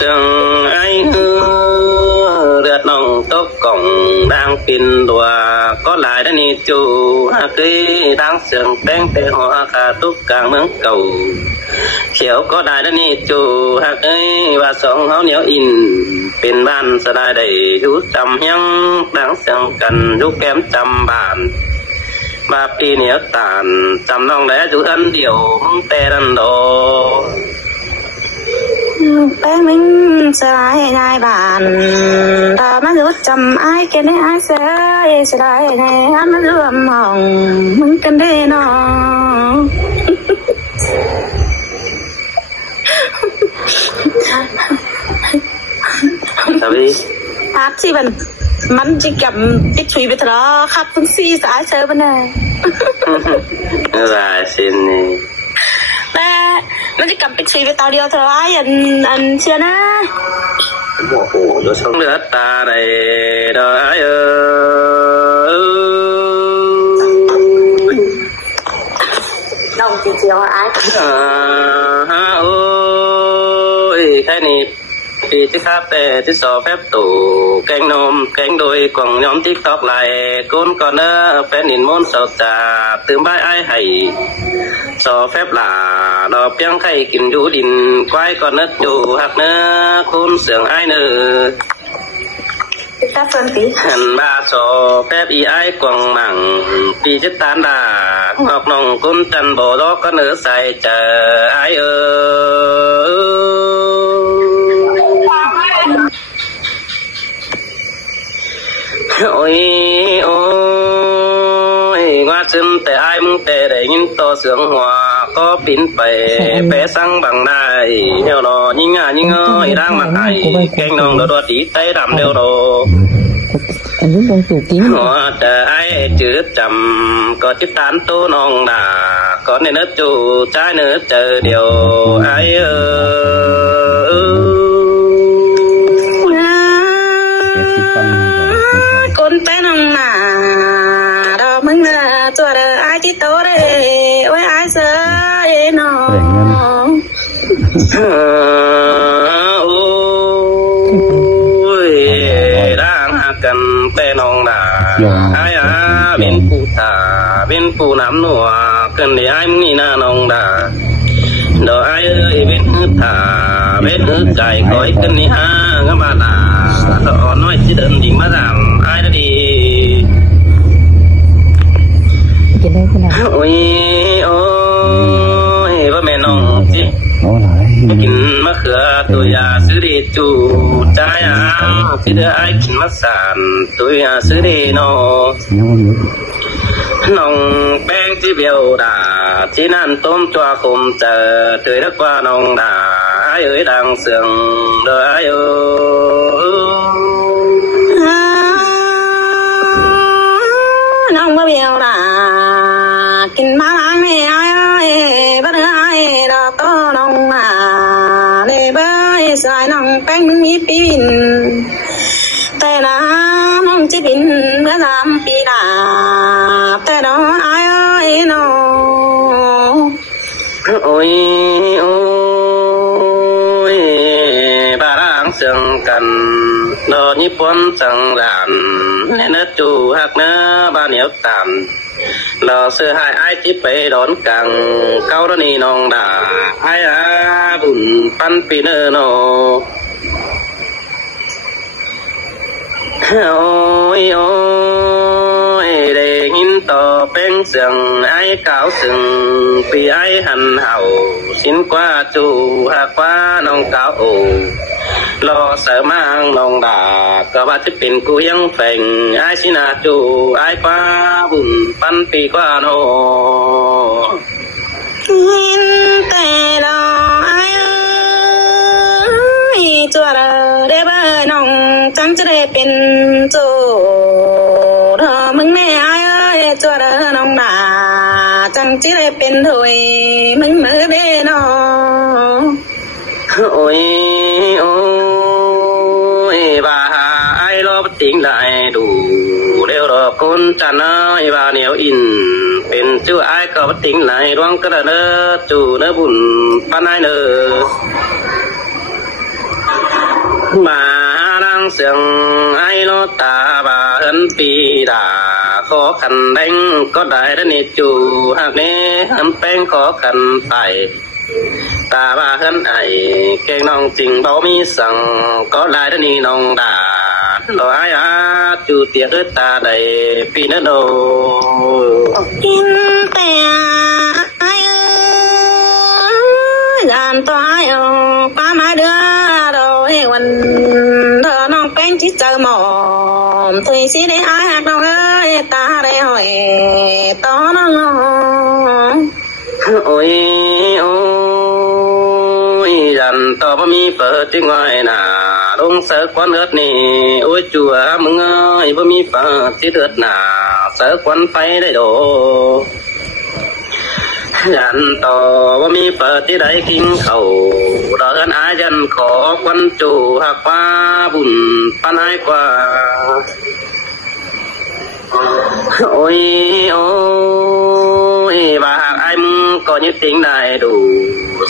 sương ai lượt nòng tóc cổng đang pin đùa có lại đã nị chủ cây đang sương bén tê hoa khả túc càng mướn cầu chiều có đại đã nị chủ cây và sông háo nhiễu in pin ban sẽ đại đầy rút trầm nhang đang sương cần rút kém trầm bàn ba pi nhiễu tàn trầm nòng lẽ rút ân điều tê đần đồ bé mình sẽ lại này bạn ta mới rút chầm ai cái này ai sẽ lại này anh mới rút mỏng mình cần đi nó sao đi hát chi bạnมันจะกับปิดชุยไปทะเลาะครับทั้งสี่สายเชิญไปไหนได้สินี่แต่มันจะกลับไปชีวิตตาเดียวเท่าไหร่อันเชื่อนะโอ้โหอยู่ช่องเลือดตาได้ดอยน้องจีเจียวอ้ายโอ้ยแค่นี้ปีที่ครับแต่ที่สอบแฟบตู่แกงนมแกงโดยกล่องย้อมติ๊กต็อกไหลก้นก่อนเนอแฟนหินมนต์สาวจ่าตื่นบ่ายอ้ายให้สอบแฟบหลาดอกเพียงไข่กินอยู่ดินควายก่อนเนอจูหักเนื้อคุณเสียงอ้ายเนอตาสันติหันบาสอแฟบอีอ้ายกวงหมั่งปีจิตตานดาหอกน้องคุณจันบ่ดอกก็เนื้อใส่เจออ้ายโอ้ยโอ้ยว่าจึงแต่อ้ายมึงแต่ได้ยินต่อเสียงหัวก็ปิ่นไปแปะสังบังได้เดี๋ยวรอยิ่งยิ่งเอ้ยร่างมาไอ้แกงน้องดอดีไต้ดำเดี๋ยวรออันนี้บางตู่กิ้งหัวแต่ไอ้จืดจำก็จิตตานตู้น้องด่าก็ในเนื้อจูใจเนื้อเจอเดียวไอ้คนไปน้องหน้าดอกมึงน่ะตัวเด้ออ้ายที่โตเด้โอ้ยอ้ายเสือน้องโอ้ยร่างหักกันแต่น้องด่าอ้ายเป็นผู้ตาเป็นผู้น้ำหนัวกันได้อ้ายมึงนี่น่าน้องด่าดอกอ้ายเอ้ยเป็นหืดตาเป็นหืดไก่ก้อยกันนี่ฮะก็มาด่าตอนน้อยสิเดินดิ่งมาดำอ้ายน่ะดีกินได้ขนาดโอ้ยโอ้ยว่าแม่น้องจิกินมะเขือตัวยาซื้อดีจูใจสิเด้ออ้ายกินมะสานตัวยาซื้อดีน้องแป้งที่เบียวด่าที่นั่นต้มตัวคมเจอเตยรักว่าน้องด่าอ้ายเอ้ยดังเสียงเด้ออ้ายน้องบ่เบียวด่ากินมาล้างไม่อ้ายบ่ได้อ้ายดอกโตน้องมาเด้บ่สายน้องแป้งมึงมีปีนแต่น้องจิบินเมื่อ3ปีดาแต่น้องอ้ายน้องโอ้ยโอ้ยบาร่างเสียงกันดอญี่ปุ่นจังหลานแน่เนื้อจูหักเนื้อบาเหนียวตานเราเสื้อหายอ้ายที่ไปดอนกังเก้าดนี่น้องด่าอ้ายบุญปันปีเนอโนโอ้ยโอ้ยได้ยินต่อเป็นเสียงไอ้เก่าสึงปีไอ้หันเห่าสินกว่าจูหากว่าน้องเก่ารอเสริมางน้องด่าก็ว่าจะเป็นกูยังแฝงไอ้สินาจูไอ้ป้าบุญปันปีกว่าโนยินแต่ดอไอ้จัวเด้อบ่น้องจังจะได้เป็นจูเธอมึงแม่อ้ายเอ้ยจัวเด้อน้องด่าจังจะได้เป็นถวยมึงมือเด้น้องโอ้ยโอ้ยบ่าไอ้รอบติงได้ดูเร็วรอคนจันน้อยบ่าเหนียวอินเป็นจูไอ้ก็บ่ติงไหลดวงกระเด้อจูเนื้อบุญปานอ้ายเด้อ มาดังเสียงไอ้โลตาบาเอินปีดาขอขันแดงก็ได้แล้วนี่จูหากนี้อันแป้งขอขันไปตาบาเอินไอเก่งน้องจริงบ่มีสั่งก็ได้แล้วนี่น้องดาลอยอาจูเตียกตาได้ปีนโดกินแต่ไอ้ยานตัวไอ้ป้าไม้เดือโดยวันเดินน้องแป้งจิตเจอหมอมถุยสิได้ไอ้หักน้องเอ้ยตาได้หอยตอน้องโอ้ยโอ้ยยันต่อบ่มีเปิดที่ง่อยน่ะลงเสิร์ควันเอิดนี่โอ้ยจัวมึงเอ้ยบ่มีเปิดที่เถิดน่ะเสิร์ควันไปได้โดยันต่อบ่มีเปิดที่ใดกินเข้าดอกอายันขอควันจูหักฟ้าบุญปานายกว่าโอ้ยโอ้ยบาหากไอ้มึงก็ยึดทิ้งได้ดู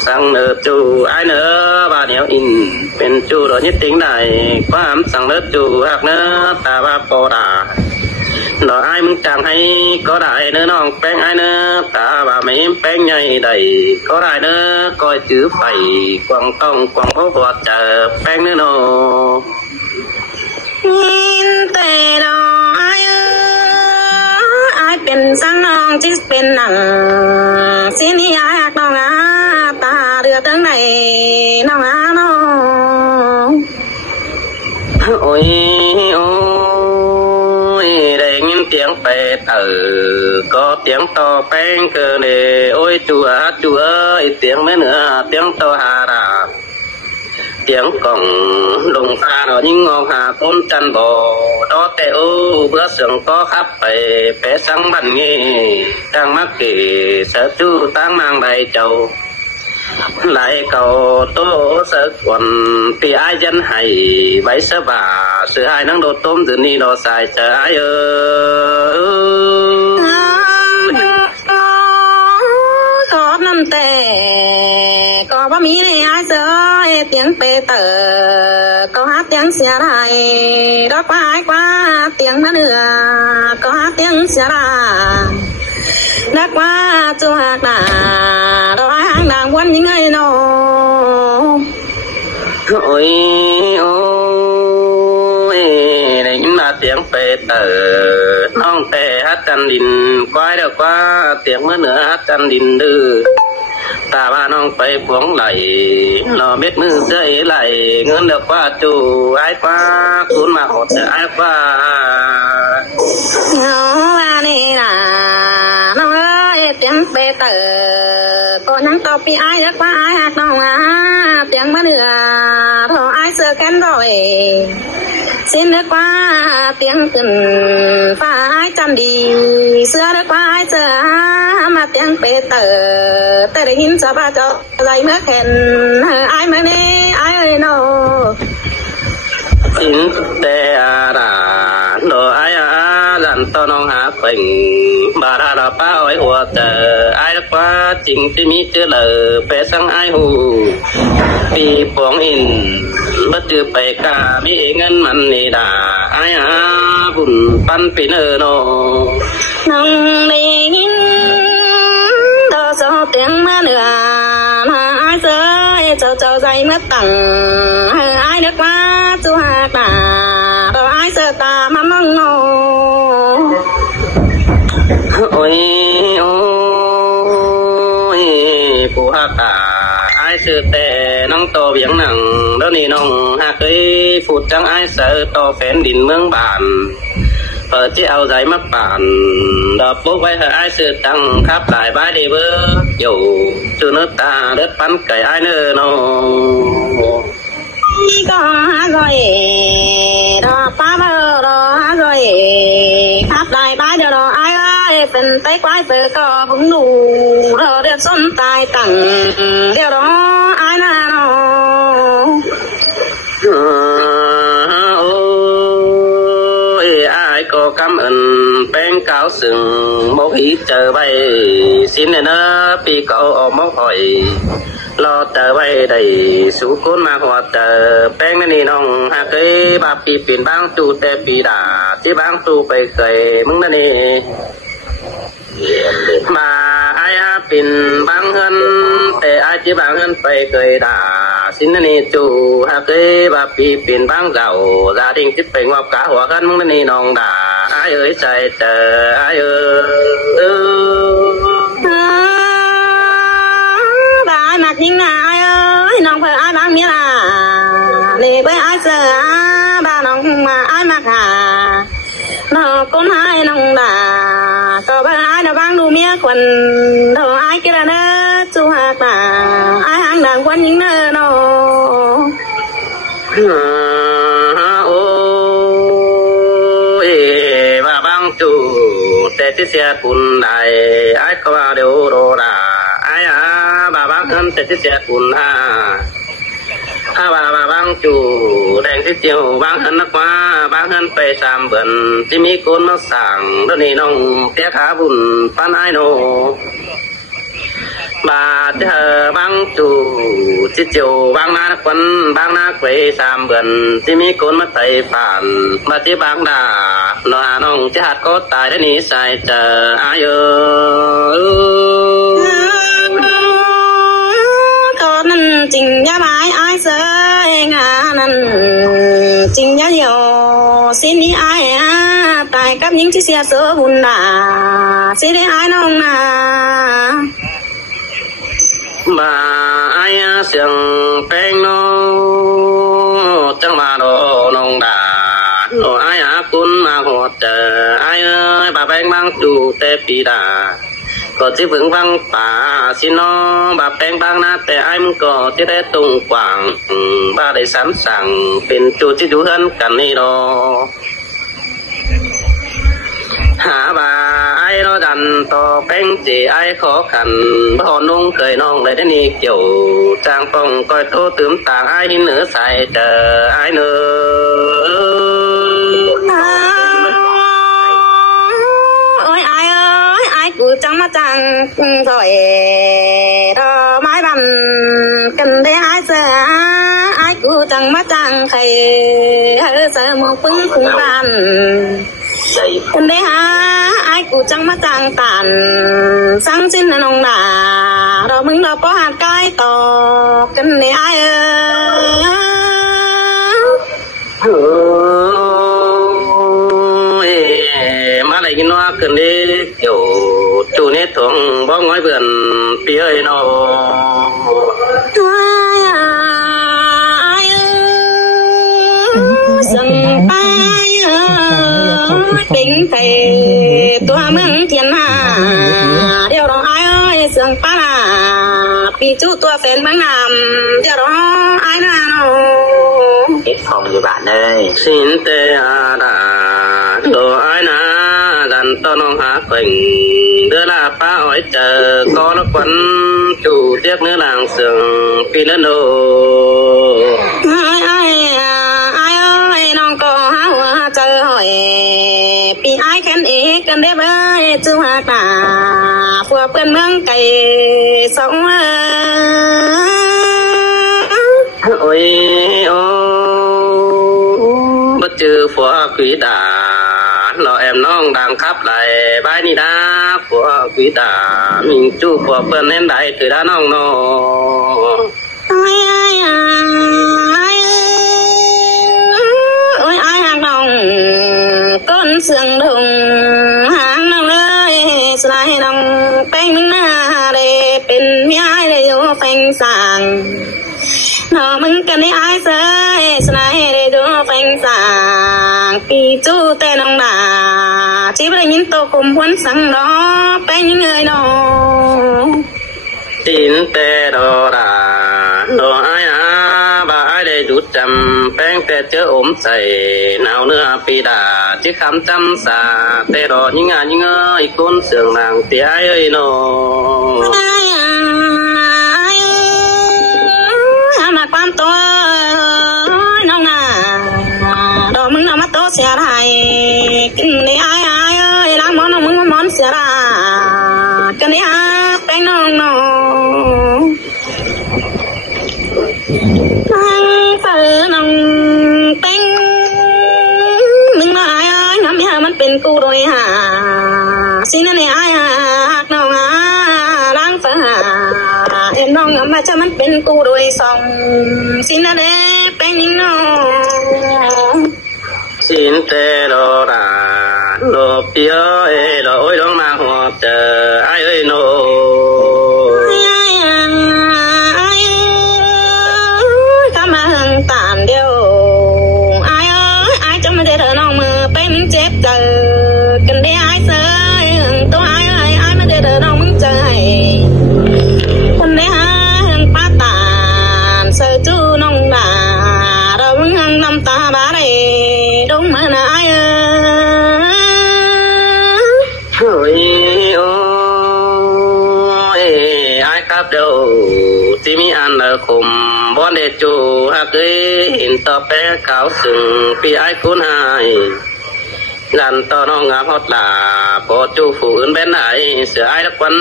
สั่งเนิบจูไอ้เนื้อบาเหนียวอินเป็นจูโดยึดทิ้งได้ความสั่งเนิบจูหักเนื้อตาบาปอดาดอกไอ้มึงจางให้ก็ได้เนื้อน้องแป้งไอ้เนื้อตาบาไม่แป้งใหญ่ได้ก็ได้เนื้อก้อยจื้อไปกวางต้องกวางพ่อปวดเจอแป้งเนื้อโนยินแต่ดอกไอ้เป็นสังน้องจิเป็นหนังสินี่อยากน้องอาตาเรือตั้งไหนน้องอาน้องโอ้ยโอ้ยได้ยินเสียงเป็ดก็เสียงต่อแป้งเกินเลยโอ้ยจัวจัวเสียงไม่เหนือเสียงต่อหาราเสียงกล่องลงตาหน่อยยิ่งงอกหาต้นจันบ่ดอแต่โอ้เบื่อเสียงก็ขับไปแปะสังบันเงี้ตั้งมักเกเสือจูตั้งนางใดเจ้าไหลเก่าโตเสือกวนปีอ้ายยันให้ไว้สบาเสืออ้ายนั่งโดดต้มจืนนี่โดดสายเจออ้ายกอดน้ำแต่ก็บ่มีได้อ้ายเสือเตียงเปเตอก็หาเตียงเสียได้ดอกไม้กว่าเตียงเนื้อก็หาเตียงเสียได้นักว่าจูหักหน้าดอกหางนางวันยังไงโนโอ้ยโอ้ยได้ยินมาเตียงเปเตอน้องแต่ฮัดจันดินก้อยเด้อกว่าเตียงเมื่อเหนือฮัดจันดินดื้อตาบ้าน้องไปพวงไหลรอเม็ดมือเจยไหลเงินเดือกว่าจูไอ้ฟ้าคุณมาหดไอ้ฟ้าน้องว่านี่นะน้องเอ้ยเตียงเปเตอก็ยังต่อปีไอ้เดือกว่าไอ้หักน้องอ่ะเตียงมาเหนือพอไอ้เสือแกนดอยสิ้นเดือกว่าเตียงขึ้นฟ้าไอ้จันดีเสือเดือกว่าไอ้เสือมาเตียงเปเตอแต่ได้ยินสบายเจ้าใจเมื่อแข่นไอ้เมื่อนี้ไอ้เอ้ยโนอินแต่อาดาโดไอ้อาดันต้นน้องหาเป่งบาดาดาป้าไอ้หัวเตอไอ้รักว่าจริงที่มีเจอเลยเปสังไอ้หูปีปวงอินบัดจือไปกามีเงินมันนี่ดาไอ้อาบุญปันปีเนอโนน้องได้ยินดอสอเตียงมาเหนือมาไอ้เจ้าเจ้าใจเมื่อตั้งไอ้นึกว่าจูหักหน้าดอกไอ้เสือตามามั่งโนโอ้ยโอ้ยผู้หักตาไอ้เสือแต่น้องโตเบียงหนังแล้วนี่น้องหักเคยฟูดจังไอ้เสือต่อแฟนดินเมืองบ้านเปิดที่เอาใจมาป่านดอกปุ๊บไว้ให้ไอ้เสือตังคับหลายบ้านดีเบอร์อยู่จูเนื้อตาเลือดปั้นไก่ไอ้เนื้อโนก็หาก้อยดอกป้าเบอร์ดอกหาก้อยคับหลายบ้านเดี๋ยวดอกไอ้เอ้ยเป็นไต้ควายเสือก็พึ่งดูเราเดือดส้นตายตั้งเดี๋ยวดอกไอ้น่าโนก็กำอันแป้งกาวสึงบ่ฮีเจอใบสินเนอปีเก่าออกมาหอยรอ เจอไว้ได้สู่คนมาฮอดเจอแป้งนี่น้องหากเคยบาปีเป็นบางตูแต่ปีดาที่บางตูไปเคยมึงนั่นนี่มาอ้ายเป็นบางเฮือนแต่อ้ายที่บางเฮือนไปเคยด่าสินนี่จูหากเคยบาปีเป็นบางเก่าดาดิ่งคิดไปงอบกะหัวกันมึงนั่นนี่น้องด่าอ้ายเอ้ยใจเจออ้ายbà ai mặc những ai ơi nong phơi ai bang mía là để với ai sợ bà nong mà ai mặc à nó con hai nong là có bà ai đâu bang đu mía quần đâu ai kia là nó chu hạt mà ai hàng đàng quần những nơi nó ôi bà bang chủแต่ที่เสียปุ่นได้ไอ้ก็ว่าเดี๋ยวโดราไอ้บาบางอันแต่ที่เสียปุ่นบาบางจูแดงที่เจียวบางอันนักว่าบางอันไป3เดือนที่มีคนมาสั่งแล้วนี่น้องเสียขาบุญปานไอ้โนบาเธอบางจูที่เจียวบางนานักวันบางนาไป3เดือนที่มีคนมาไต่ผ่านมาที่บางดาน้องจะหัดก็ตายได้นี่ใส่เจออายุก็นั่นจริงยาบายอ้ายเสยงานั่นจริงยาโยสินี้อ้ายตายกับหญิงที่เสียเสือบุญดาสิได้อ้ายน้องนาบาอ้ายเสียงแป้งโนจังมาโดน้องดาโอ้อ้ายคุณมาหดเจออ้ายเอ้ยบาแป้งบางจูแต่ปีดาก็สิบึงวังป่าสิน้อบาแป้งบางนาแต่อ้ายมึงก็สิได้ตรงกว่างบาได้สั่งเป็นจูที่อยู่เฮือนกันนี่ดอหาบาไอ้เราดันต่อแป้งจีไอ้ขอขันบ่นุ่งเคยน้องเลยได้นี่เกี่ยวจางป้องก้อยโตตื่มต่างไอ้หินเหนือใส่เจอไอ้เนื้อโอ้ยไอ้เอ้ยไอ้กูจังมาจังถอยดอกไม้บานกันได้ไอ้เสือไอ้กูจังมาจังใครเฮ้อเสือมองปึ้งคุ้งบานกันได้หาไอ้กูจังมาจังตันสังสิ้นน้องด่าเรามึงเราก็หาใกล้ต่อกันได้ไอ้มาได้กินว่าขึ้นนี้อยู่จูนี่ถงบ้องง้อยเบื่อนปีเอ้ยเนาะสังไปtính thầy tua mừng thiên hà điều đó ai ơi sương pa là pi chú tua phèn băng nam điều đó ai nào hết phòng rồi bạn ơi xin tê đà đồ ai na dần to nong há phình đưa là pa hỏi chờ có nó quấn chủ tiếc nữa làng sương pi lớn đồ ai ơi nong có há hoa chờ hỏi pi ai khen ý cần đẹp ơi chú hà tà phùa bên mương cày sống ôi bất chư phùa quý đà lo em nong đang khắp lại bãi ni đá phùa quý đà mình chú phùa bên em đại từ đá nong nó ôi ai hàng nong con sương đùng hàng nong ơi lại nong bánh mừng na để bên mi ai để vô phanh sàng nó mừng cần đi ai sơi lại để vô phanh sàng pi chú tên nong đà chỉ biết nhìn tô cùng huấn sang đó bánh những người nó tin tê đồ đà đồ ai bà ai để đút chầm bánh tê chớ ốm dày nào nữa pi đà chứ khám chăm xà tê đồ những ơi con sương nàng tí ai ơi nó mà quan tôi nong à đồ mừng nào mắt tôi xẻ lại đi ai ơi làm món nào mừng món xẻ ra cái này bánh nong nó เป็นกูโดยหาสินั่นนี่อ้ายฮักน้องล้างฟ้าเอ็นน้องมาจะมันเป็นกูโดยสองสินั่นแหละเป็นยิงน้องสินเตโลราโลปิโอเอโลโอยลงมาหัวเจออ้ายเอ้ยโนถ้ามาหังตามเดียวอ้ายเอ้ยอ้ายจะมาเจอน้องมือไปมึงเจ็บเจอกันได้อ้ายเสยตัวอ้ายเอ้ยอ้ายมาเจอน้องมึงเจอให้คนได้หังป้าตานเสยจูน้องด่าเรามึงหังน้ำตาบาได้ดงมานะอ้ายเฮ้ยโอ้ยอ้ายครับเดี๋ยวที่มีอันคุมบ่ได้จูฮักเอ้ยหินต่อแปะขาวสึงปีอ้ายคุณหายลันต่อน้องงามฮอดลาพอจูผู้อื่นแบ่นอ้ายเสืออ้ายละควัน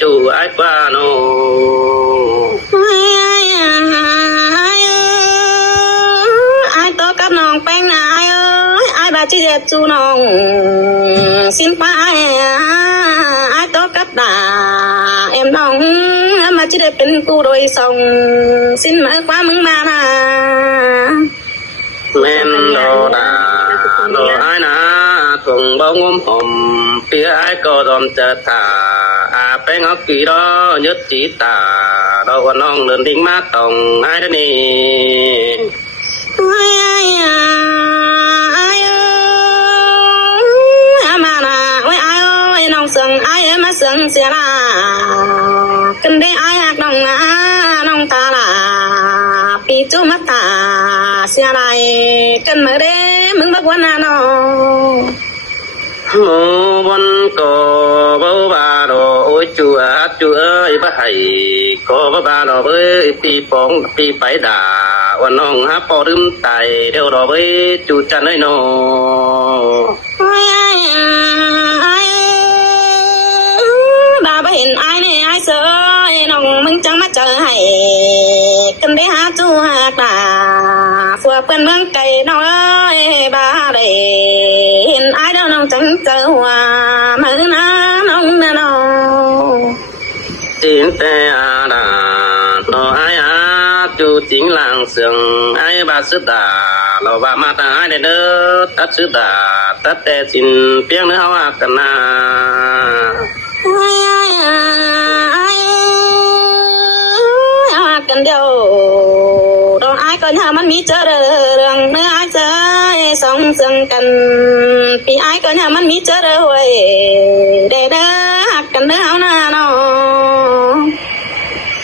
จูอ้ายกว่าโนอ้ายต่อกับน้องแป้งนายเอ้ยอ้ายบาจิเจ็บจูน้องสินป้าอ้ายต่อกับดาเอ็มน้องมาจิได้เป็นกูโดยส่งสินมาความมึงมานะแม่นโลดาโลอ้ายนะทงบ่งมหอมเปียอ้ายก็ดอมเจอตาอาแป้งเอากี่ดอยึดจีตาดอกว่าน้องเดินดิ่งมาต้องอ้ายเด้อนี่อ้ายมานะโอ้ยอ้ายโอ้ยน้องเสืองอ้ายมาเสืองเสียล่ะกันได้อ้ายฮักน้องนะน้องตาล่ะปีจุมาตาเสียไรกันมาเด้มึงบักวันน่ะน้องโหบนก็บ่บาดโอ้ยจูเอ้ยบ่ให้ก็บ่บาดเอ้ยปีปองปีไปด่าว่าน้องหาปอลืมตายเดี๋ยวดอกเอ้ยจูจันเอ้ยน้อบาบ่เห็นอ้ายนี่อ้ายเสยน้องมึงจังมาเจอให้กันได้หาจูฮักตาฟัวเปิ้นเมืองไกลน้องเอ้ยบาได้เห็นอ้ายเด้อน้องจังเจอหัวมือนะน้องนะน้องจินแต่อาดาโนอ้ายจูจิงหลังเสืองอ้ายบาสุดาเราว่ามาตาอ้ายเด้อตัดสุดาตัดแต่จินเปียงเนื้อเฮากันนากันเดียวดอกอ้ายก็ถ้ามันมีเจอเรื่องเนื้ออ้ายเจอสองเสืองกันปีอ้ายก็ถ้ามันมีเจอเว้ยเด้อฮักกันเด้อเฮานะน้อง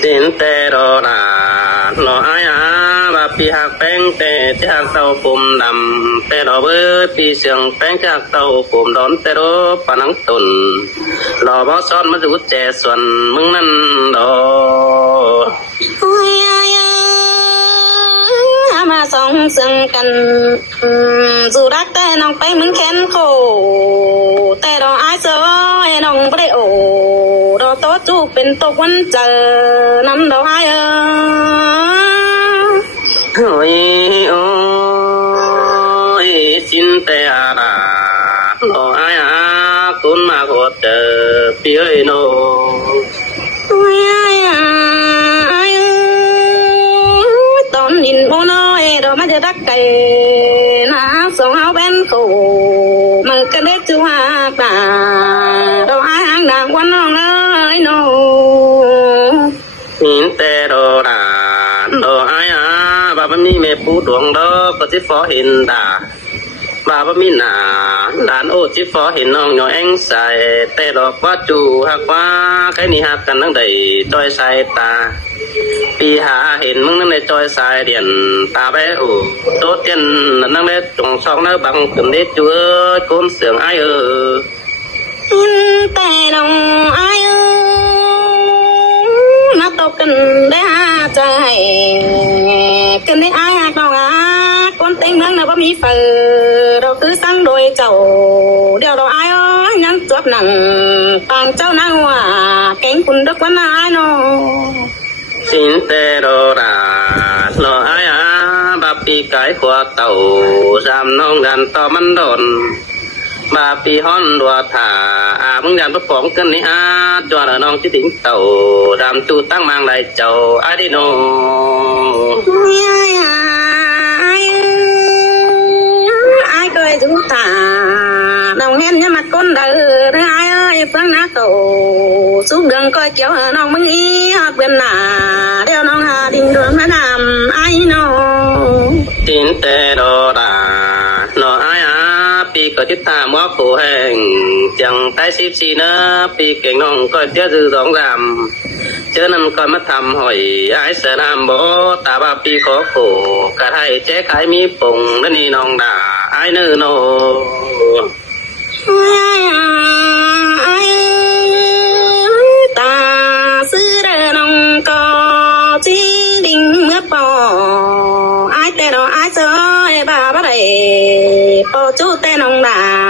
สินแต่ดอดาโนอ้ายบาปีฮักแป้งแต่จากเต้าปุ่มดำแต่ดอกเอ้ยปีเสียงแป้งจากเต้าปุ่มดอนแต่ดอปานังตุนรอบ่ซ้อนมาดูแจส่วนมึงนั่นดอโอ้ยมาสองซึ่งกันสู่รักแต่น้องไปมึงแค้นโคแต่ดอกอ้ายเสยน้องบ่ได้โอดอกโตจูเป็นตกวันเจอนำดอกอ้ายโอ้ยโอ้ยสินแต่อาดาดอกอ้ายคุณมาโคเจอพี่เอ้ยโนโอ้ยตอนนินบ่น้อยดอกมาจะรักไก่นะสองเฮาเป็นคู่มือกันเด็ดจูฮักตาดอกอ้ายหางดังวันน้องเอ้ยโนหินแต่ดอกดาดอกอ้ายบาบ่มีแม่ปูดวงดอกก็สิฟอเห็นดาบาบ่มีหน้าหลานโอสิฟอเห็นน้องย่อแองใส่แต่ดอกว่าจูฮักว่าใครนี่ฮักกันทั้งใดจอยสายตาปีหาเห็นมึงนั่นในจอยสายเดียนตาแบ้โอ้โตเตียนนั่งได้จงซอกน้าบังขึ้นได้จูเอ้ยก้มเสียงอ้ายแต่น้องอ้ายมาตกกันได้หาใจกันได้อ้ายฮักน้องคนเต็งเมืองน่ะบ่มีเฟอเราคือสั่งโดยเจ้าเดี๋ยวเราอ้ายงั้นจวบหนังปางเจ้านางว่าแกงคุณดอกวันอ้ายน้องสินแต่ดอดาโลอ้ายบาปีกายขวาเต่าจามน้องดันต่อมันดอน บาปีฮ้อนดัวถามึงยานประปองกันนี่ฮะจวนน้องที่ถึงเต่าดำตูตั้งมังไหลเจ้าอาดิโนai cười chúng ta đồng hen nhá mặt con đời ai ơi phương ná cầu xuống đường coi kéo nong mưng ý học bên là đeo nong hà đình đường nó làm ai nó tin tê đồ đà nó ai pi có tiết thả mua cổ hành chẳng tay xíp xí nữa pi cảnh nong coi tiếc dư gióng làm chớ nằm coi mất thầm hỏi ai sợ làm bố ta ba pi khó khổ cả hai chế cái mi phùng nên đi nong đà ai nữ nô ta xứ đời nong có chỉ đình mướp bò ai tê đó ai sợ bà bắt đầy bò chú tê nong đà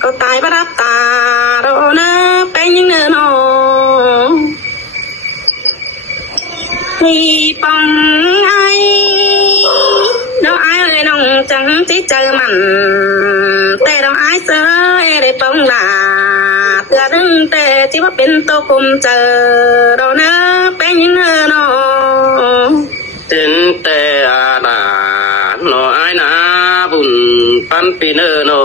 có tài bắt đáp ta đó nơ bé những nơi nó thì bằng ai đâu ai ơi nong chẳng chỉ chờ mặn tê đâu ai sợ để bông là tựa đứng tê chỉ bắt bên tô cùng chờ đâu nơ bé những nơi nó tin tê là nó ai na bùn pan pi nơ nó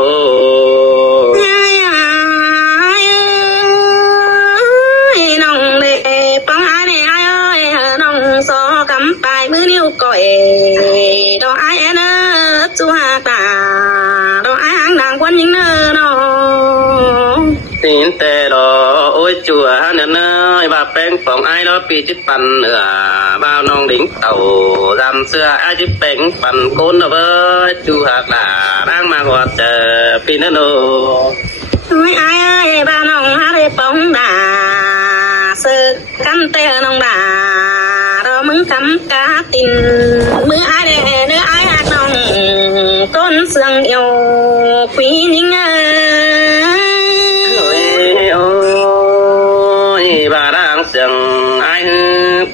nong để bông ai này ai ơi nong so cắm bài mưa niu còi đâu ai nơ chu hà ta đâu ai ăn nàng quân những nơi nó tin tê đó ôi chùa nè ơi bà bèn phòng ai đó pi chít pan nữa bao nong đỉnh tàu dằm xưa ai chít bèn pan côn đó với chu hạt là đang mà gọi chờ pi nữa nô ai ơi ba nong hát để bóng đà sơ cắn tê nong đà đó mừng cắm cá tin mưa ai để nữa ai hát nong tôn sương yêu quý những ôi bà đang sương ai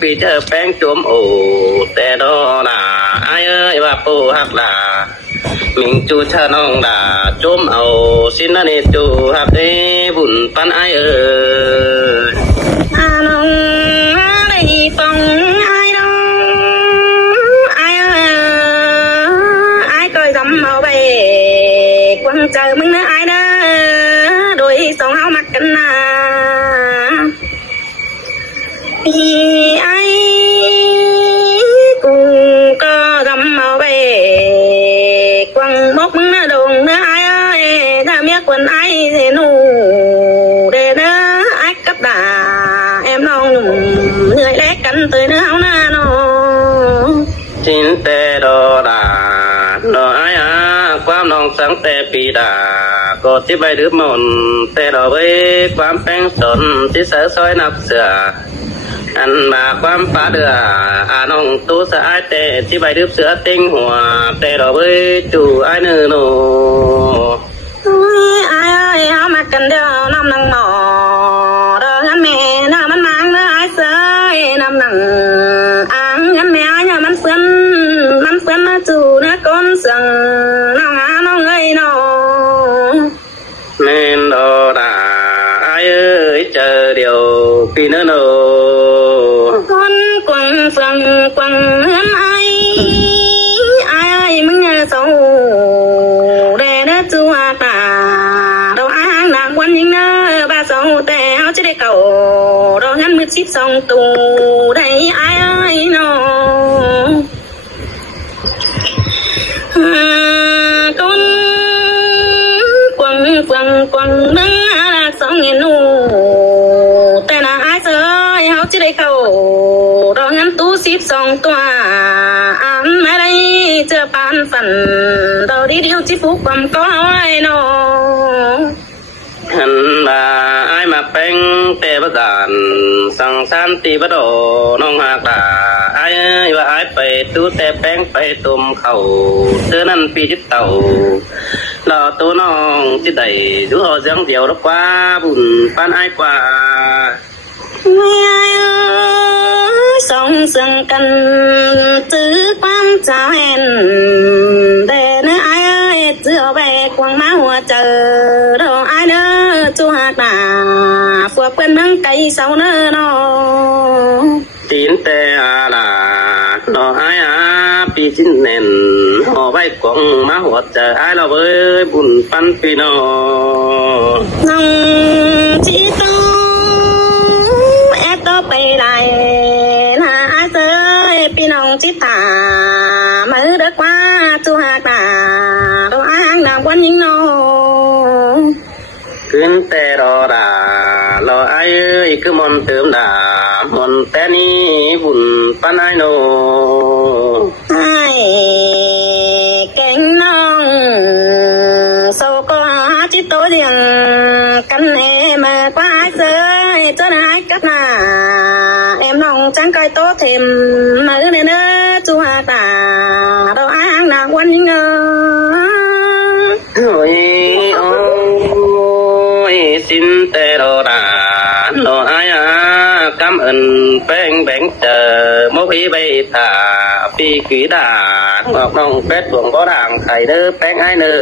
pi chờ bèn chôm ổ tê đó là ai ơi bà phụ hạt là mình chú cha nong đã chôm ẩu xin anh chú hạt đi bùn pan ai ơi nong đây phong ai đâu ai ơi ai coi dầm màu bề quăng chờ mừng nữa ai đó đôi sông áo mặt cánh vì ai cùng có dầm màu bề quăng bốc mừng nữa đồn nữa ai ơi ta biết quần ai thế nụ để đó ai cấp đà em non người lẽ cắn tới nữa áo na nó chín tê đô đà nó ai quam non sáng tê pi đà có tí bay đứa mòn tê đô với quam bén sồn tí sớ soi nắp sữa anh mà quam phá đưa non tú sợ ai tê tí bay đứa sữa tinh hòa tê đô với chủ ai nữa nô ai ơi áo mặt cần đeo năm năng mò đó ngắn mẹ nàoมันmang nữa ai sơi năm năng ăn ngắn mẹ nhàมันเพื่อนnó chủ nó con sừng nó ngã nó ngây nó men đô đà ai ơi chờ điều pi nữa nô con quăng phẳng quăng hơn ai ơiมึงnhà sầu để nó chu à ta đâu ai ăn nàng quan những nơi ba sầu tè áo chứ để cầu đâu ngắn mưa chip song tù đây ai ơi nó con quăng đứng là sóng nghe nụ tè là ai ơi áo chứ để cầu đâu ngắn tú ship song tòa ăn mấy đây chưa pan phần đâu đi điêu chi phúc bằng có ai nó hắn là ai mà bèn tê bất giản sang san ti bất độ nong hạc là ai ơi và ai phải tu tê bèn phải tùm khẩu xưa năn pi chít tàu lò tu nong chít đầy rú hồ dưỡng diều đó quá bùn pan ai qua ai ơi sông sương cần tứ quan chào hẹn để nữa ai ơi chưa về quăng má hoa trời ตาพวกเปิ้นทั้งไก่เสาเนอเนาะตีนแต่อาลาดออ้ายอาปีจินแน่นห่อไว้กล่องมาหัวใจอ้ายเราเอ้ยบุญปันพี่น้องน้องจิโตแอตไปได้ลาอ้ายเอ้ยพี่น้องจิตามือเด็กว่าจูหากตาดออ้างนางวันยิงน้องขึ้นแต่รอดารออ้ายเอ้ยคือมนเติมดามนแต่นี้บุญปันอ้ายโนอ้ายแก่งน้องโซก็จิตโตเดียงกันเอมากว่าอ้ายเอ้ยเจ้าอ้ายกับหน้าเอ็มน้องจังไกโตเต็มมือเน้อจูหาตาดออ้างนางวันยิงโอ้ยโอ้ยสินแต่รอดารออ้ายกำเอิ้นแป้งแบ่งเจอมกอีใบตาปีกีดาบอกน้องเป็ดดวงบ่ด่างไข่เด้อแป้งอ้ายเด้อ